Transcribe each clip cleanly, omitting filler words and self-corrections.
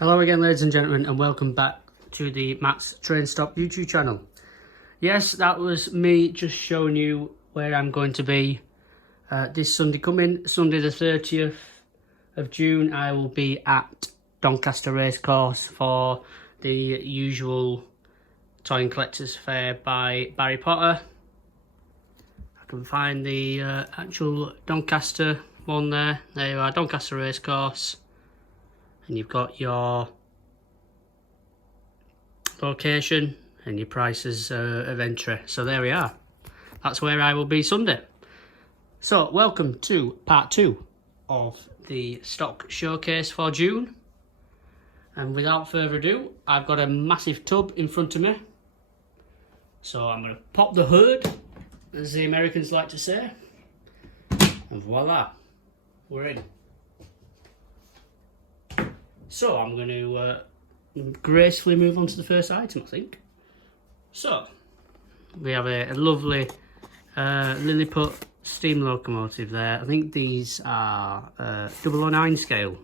Hello again, ladies and gentlemen, and welcome back to the Matt's Train Stop YouTube channel. Yes, that was me just showing you where I'm going to be this Sunday coming. Sunday the 30th of June, I will be at Doncaster Racecourse for the usual Toy and Collectors Fair by Barry Potter. I can find the actual Doncaster one there. There you are, Doncaster Racecourse. And you've got your location and your prices of entry. So there we are. That's where I will be Sunday. So welcome to part 2 of the stock showcase for June. And without further ado, I've got a massive tub in front of me. So I'm going to pop the hood, as the Americans like to say. And voila, we're in. So I'm going to gracefully move on to the first item, I think. So we have a lovely Lilliput steam locomotive there. I think these are 009 scale.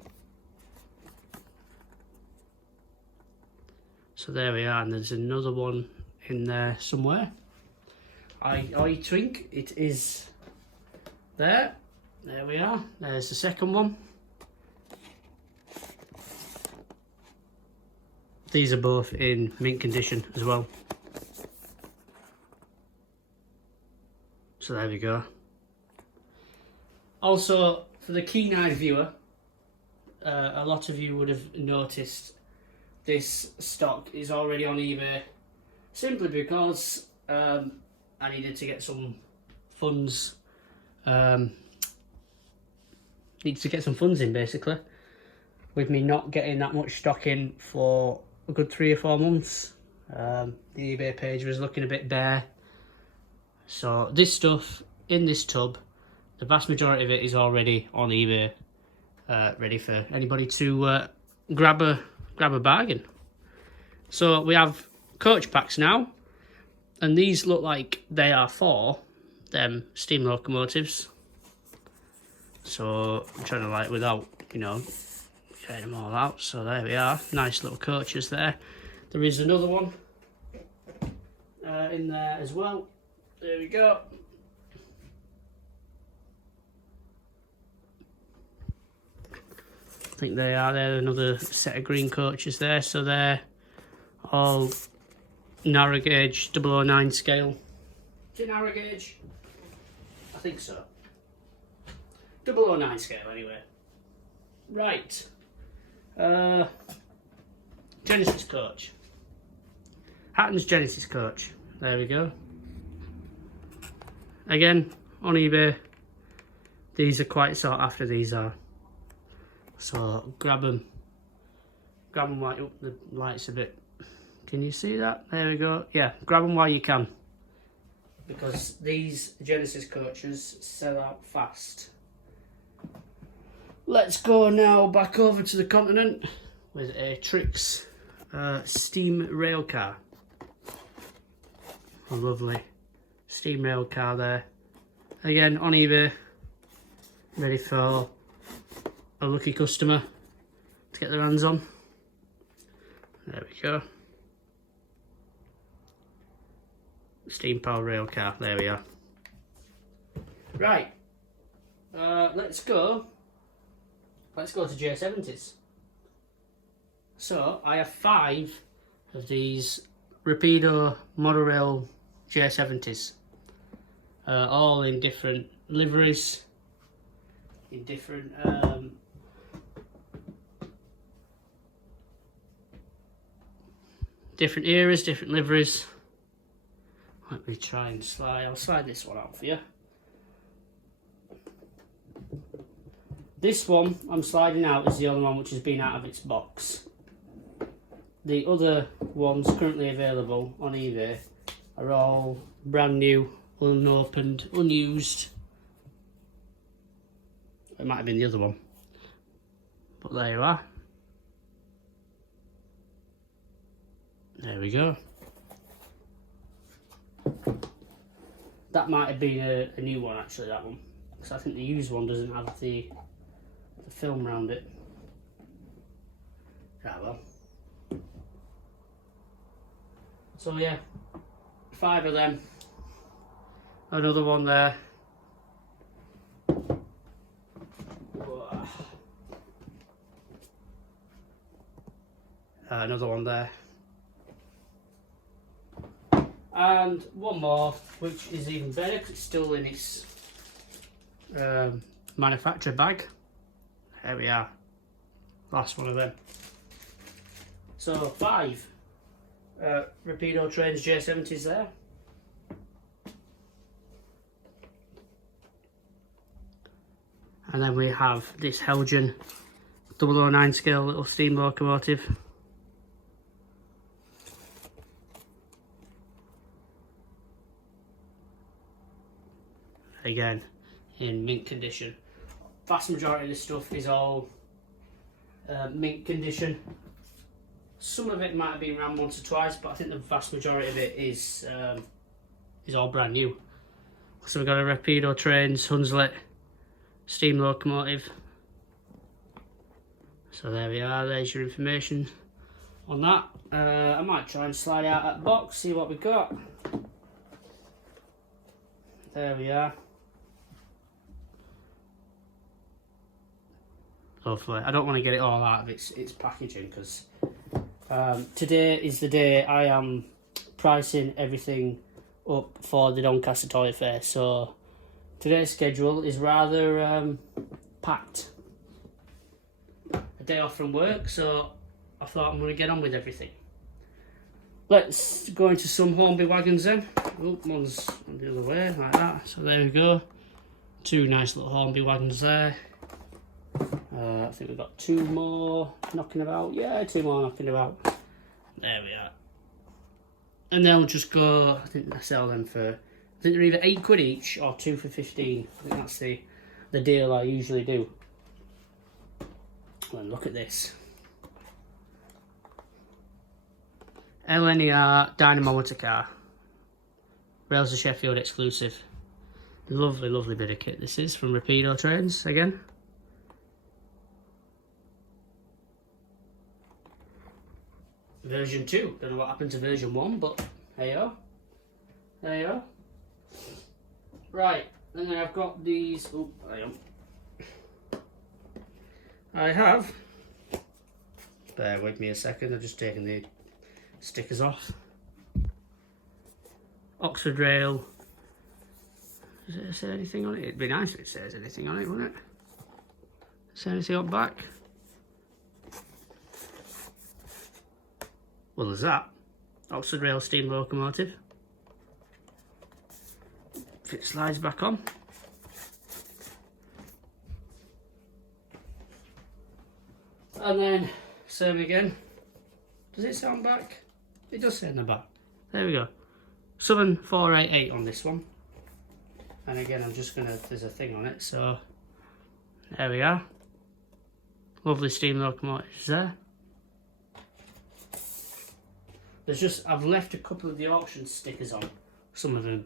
So there we are, and there's another one in there somewhere. I think it is there. There we are. There's the second one. These are both in mint condition as well. So there we go. Also, for the keen-eyed viewer, a lot of you would have noticed this stock is already on eBay, simply because I needed to get some funds. Needs to get some funds in, basically, with me not getting that much stock in for a good 3 or 4 months. The eBay page was looking a bit bare. So this stuff in this tub, the vast majority of it is already on eBay, ready for anybody to grab a bargain. So we have coach packs now, and these look like they are for them steam locomotives. So I'm trying to, like, without, you know, getting them all out. So there we are, nice little coaches there. There is another one in there as well. There we go. I think they are there, another set of green coaches there. So they're all narrow gauge 009 scale. Is it narrow gauge? I think so. 009 scale anyway. Right. Genesis coach. Hatton's Genesis coach. There we go. Again, on eBay. These are quite sought after, these are. So grab them. Grab them while the light's a bit. Can you see that? There we go. Yeah, grab them while you can, because these Genesis coaches sell out fast. Let's go now back over to the continent with a Trix steam rail car. A lovely steam rail car there. Again, on eBay, ready for a lucky customer to get their hands on. There we go. Steam powered rail car, there we are. Right, let's go to J70s. So I have 5 of these Rapido monorail J70s, all in different liveries, in different different eras, different liveries. Let me try and slide. I'll slide this one out for you. This one I'm sliding out is the other one which has been out of its box. The other ones currently available on eBay are all brand new, unopened, unused. It might have been the other one, but there you are. There we go. That might have been a new one, actually, that one, because I think the used one doesn't have the film around it. Ah well. So yeah, 5 of them. Another one there. Another one there. And one more, which is even better because it's still in its manufacturer bag. There we are. Last one of them. So 5 Rapido Trains J70s there. And then we have this Helgen 009 scale little steam locomotive. Again, in mint condition. Vast majority of this stuff is all mint condition. Some of it might have been ran once or twice, but I think the vast majority of it is all brand new. So we've got a Rapido Trains Hunslet steam locomotive. So there we are, there's your information on that. I might try and slide out that box, see what we've got. There we are. Hopefully, I don't want to get it all out of its packaging because today is the day I am pricing everything up for the Doncaster Toy Fair. So today's schedule is rather packed. A day off from work, so I thought I'm going to get on with everything. Let's go into some Hornby wagons then. Oh, one's the other way, like that. So there we go. 2 nice little Hornby wagons there. I think we've got 2 more knocking about. Yeah, 2 more knocking about. There we are. And they'll just go, I think I sell them for, I think they're either £8 each or 2 for 15. I think that's the deal I usually do. Well, look at this. LNER Dynamo Motor Car. Rails of Sheffield exclusive. Lovely, lovely bit of kit this is from Rapido Trains again. Version 2. Don't know what happened to version 1, but hey yo. There you go. Right, and then I've got these. Oh, I have. Bear with me a second, I've just taken the stickers off. Oxford Rail. Does it say anything on it? It'd be nice if it says anything on it, wouldn't it? Say anything on back? Well, there's that. Oxford Rail steam locomotive. If it slides back on. And then, same again. Does it sound back? It does say in the back. There we go. Southern 488 on this one. And again, I'm just gonna, there's a thing on it, so there we are. Lovely steam locomotives there. There's just, I've left a couple of the auction stickers on, some of them.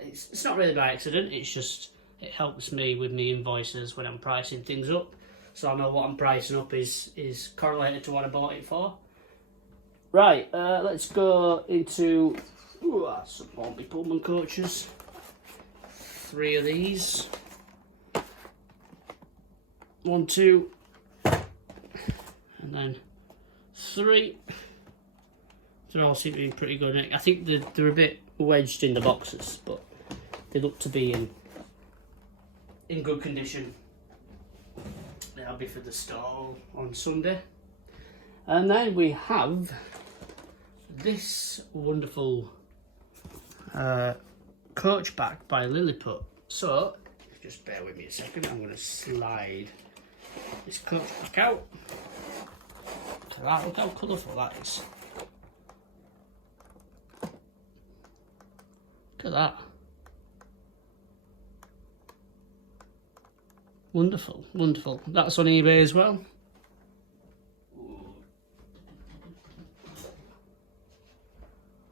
It's not really by accident, it's just, it helps me with my invoices when I'm pricing things up. So I know what I'm pricing up is correlated to what I bought it for. Right, let's go into some Hornby Pullman coaches. 3 of these. 1, 2, and then 3. They all seem to be pretty good. I think they're a bit wedged in the boxes, but they look to be in good condition. That'll be for the stall on Sunday. And then we have this wonderful coach back by Lilliput. So, just bear with me a second, I'm going to slide this coach back out. Look how colourful that is. Look at that. Wonderful, wonderful. That's on eBay as well.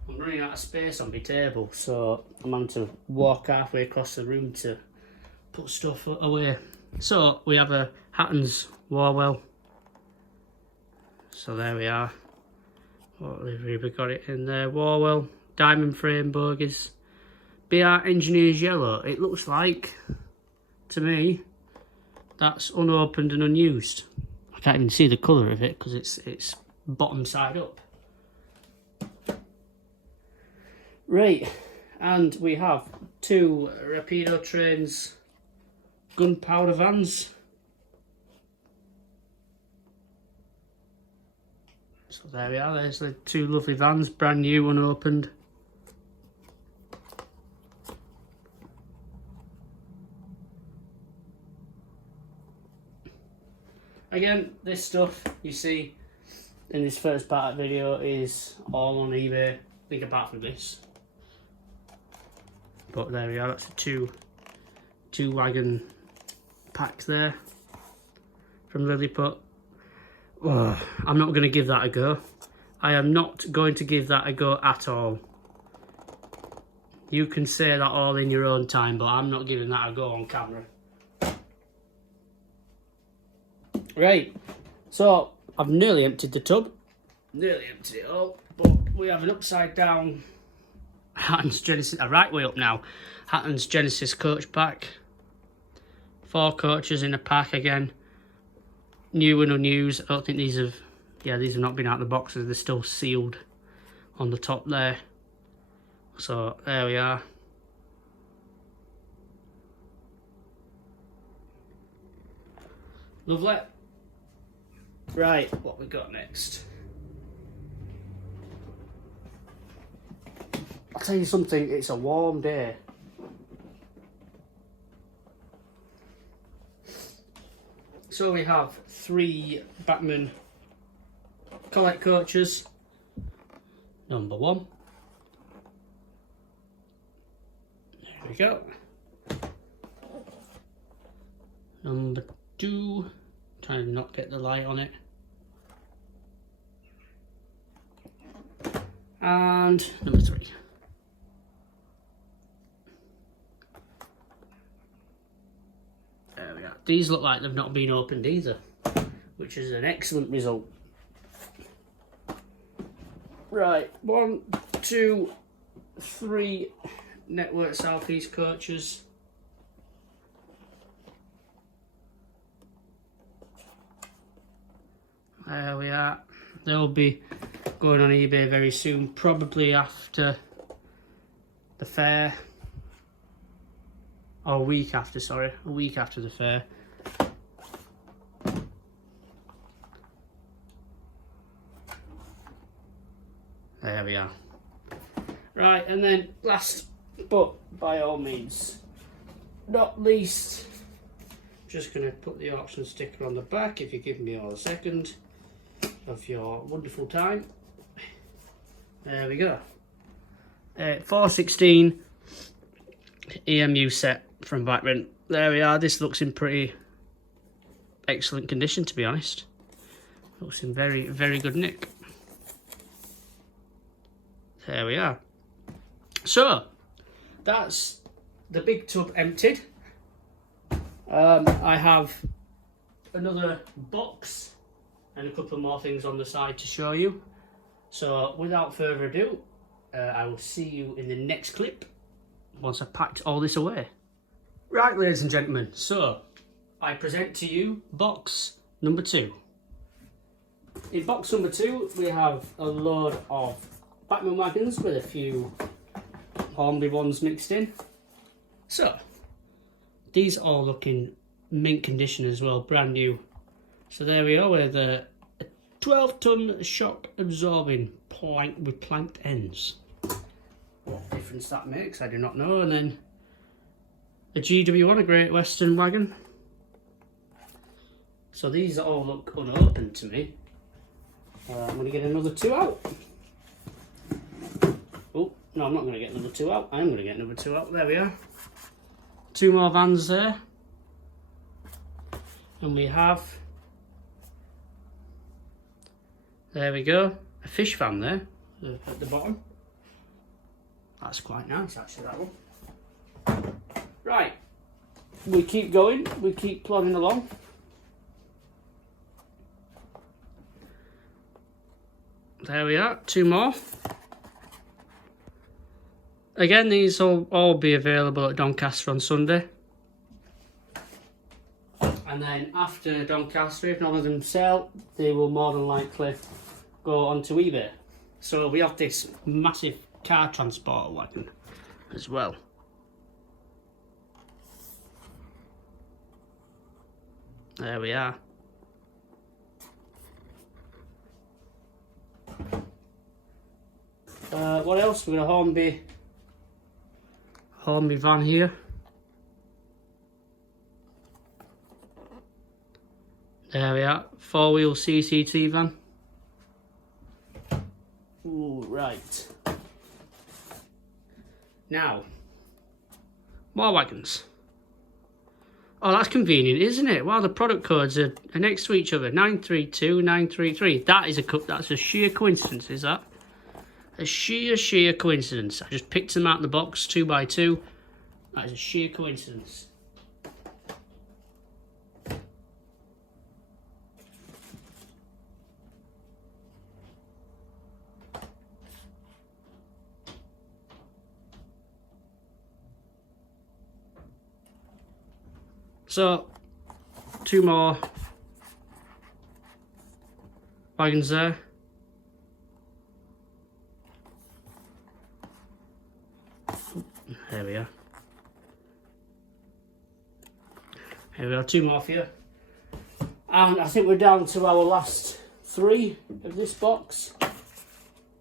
I'm running out of space on my table, so I'm having to walk halfway across the room to put stuff away. So we have a Hatton's Warwell So there we are. What livery we got it in there? Warwell, diamond frame bogies. BR Engineers yellow. It looks like, to me, that's unopened and unused. I can't even see the colour of it because it's bottom side up. Right, and we have 2 Rapido Trains gunpowder vans. So there we are, there's the 2 lovely vans, brand new, unopened. Again, this stuff you see in this first part of the video is all on eBay, I think apart from this. But there we are, that's the two wagon packs there from Lilliput. Oh, I'm not going to give that a go. I am not going to give that a go at all. You can say that all in your own time, but I'm not giving that a go on camera. Right, so I've nearly emptied the tub. Nearly emptied it all, but we have an upside down Hatton's Genesis, a right way up now, Hatton's Genesis coach pack. 4 coaches in a pack again. New and unused. I don't think these have, yeah, these have not been out of the boxes. They're still sealed on the top there. So there we are. Lovely. Right, what we got next? I'll tell you something, it's a warm day. So we have 3 Batman collect coaches. Number 1. There we go. Number 2. Trying to not get the light on it. And number 3. There we are. These look like they've not been opened either, which is an excellent result. Right, 1, 2, 3 Network Southeast coaches. There we are. They'll be going on eBay very soon, probably after the fair. Or a week after, sorry. A week after the fair. There we are. Right, and then last, but by all means not least, just going to put the auction sticker on the back if you give me all a second of your wonderful time. There we go. 416 EMU set from Blackburn. There we are. This looks in pretty excellent condition, to be honest. Looks in very, very good nick. There we are. So that's the big tub emptied. I have another box and a couple more things on the side to show you. So without further ado, I will see you in the next clip once I've packed all this away. Right, ladies and gentlemen, so I present to you box number 2. In box number 2 we have a load of Batman wagons with a few Hornby ones mixed in. So these all look in mint condition as well, brand new. So there we are with a 12-ton shock absorbing plank with planked ends. What difference that makes, I do not know. And then a GW1, a Great Western wagon. So these all look unopened to me. I'm going to get another 2 out. Oh, no, I'm not going to get another 2 out. I'm going to get another 2 out. There we are. 2 more vans there. And we have, there we go, a fish van there at the bottom. That's quite nice actually, that one. Right, we keep going, we keep plodding along. There we are, 2 more. Again, these will all be available at Doncaster on Sunday. And then after Doncaster, if none of them sell, they will more than likely go onto eBay. So we have this massive car transporter wagon as well. There we are. What else? We've got a Hornby van here. There we are, 4-wheel CCT van. Ooh, right. Now, more wagons. Oh, that's convenient, isn't it? Wow, the product codes are next to each other. 932, 933. That's a sheer coincidence, is that? A sheer coincidence. I just picked them out of the box, 2x2. That is a sheer coincidence. So, 2 more wagons there. There we are. Here we are, 2 more for you. And I think we're down to our last 3 of this box.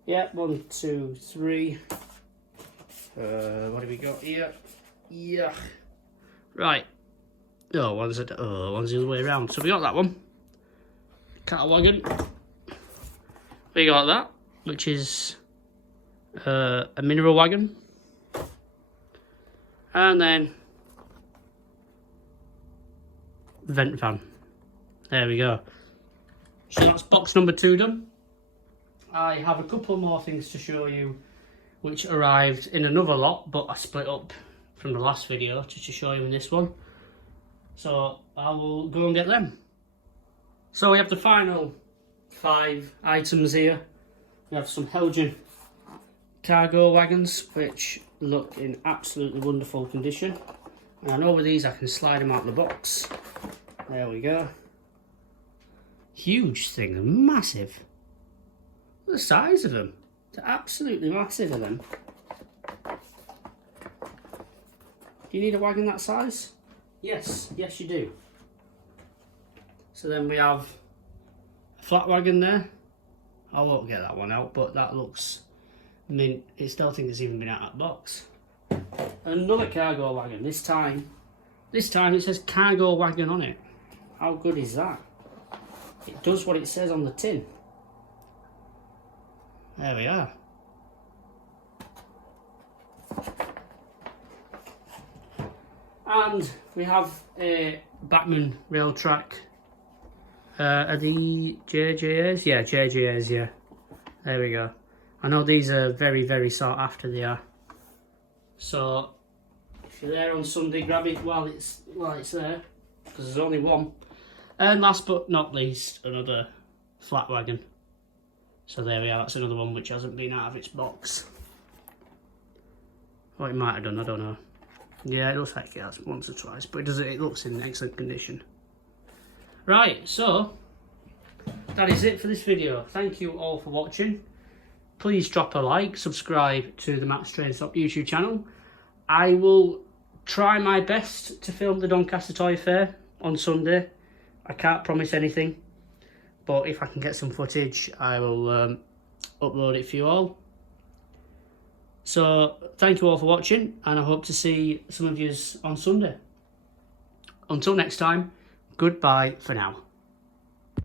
Yeah, 1, 2, 3. What have we got here? Yeah. Right. Oh, one's the other way around. So we got that one. Cattle wagon. We got that, which is a mineral wagon. And then vent van. There we go. So that's box number 2 done. I have a couple more things to show you which arrived in another lot, but I split up from the last video just to show you in this one. So I will go and get them. So we have the final 5 items here. We have some Helgen cargo wagons, which look in absolutely wonderful condition. And I know with these I can slide them out of the box. There we go. Huge thing, massive. Look at the size of them. They're absolutely massive of them. Do you need a wagon that size? Yes, yes you do. So then we have a flat wagon there. I won't get that one out, but that looks mint. I still think it's even been out of that box. Another cargo wagon. This time it says cargo wagon on it. How good is that? It does what it says on the tin. There we are. And we have a Bachmann rail track. Are the JJAs? Yeah, JJAs, yeah. There we go. I know these are very, very sought after, they are. So, if you're there on Sunday, grab it while it's there, because there's only one. And last but not least, another flat wagon. So there we are, that's another one which hasn't been out of its box. Or it might have done, I don't know. Yeah, it looks like it has once or twice, but it looks in excellent condition. Right, so that is it for this video. Thank you all for watching. Please drop a like, subscribe to the Matt's Train Stop YouTube channel. I will try my best to film the Doncaster Toy Fair on Sunday. I can't promise anything, but if I can get some footage, I will upload it for you all. So, thank you all for watching, and I hope to see some of you on Sunday. Until next time, goodbye for now.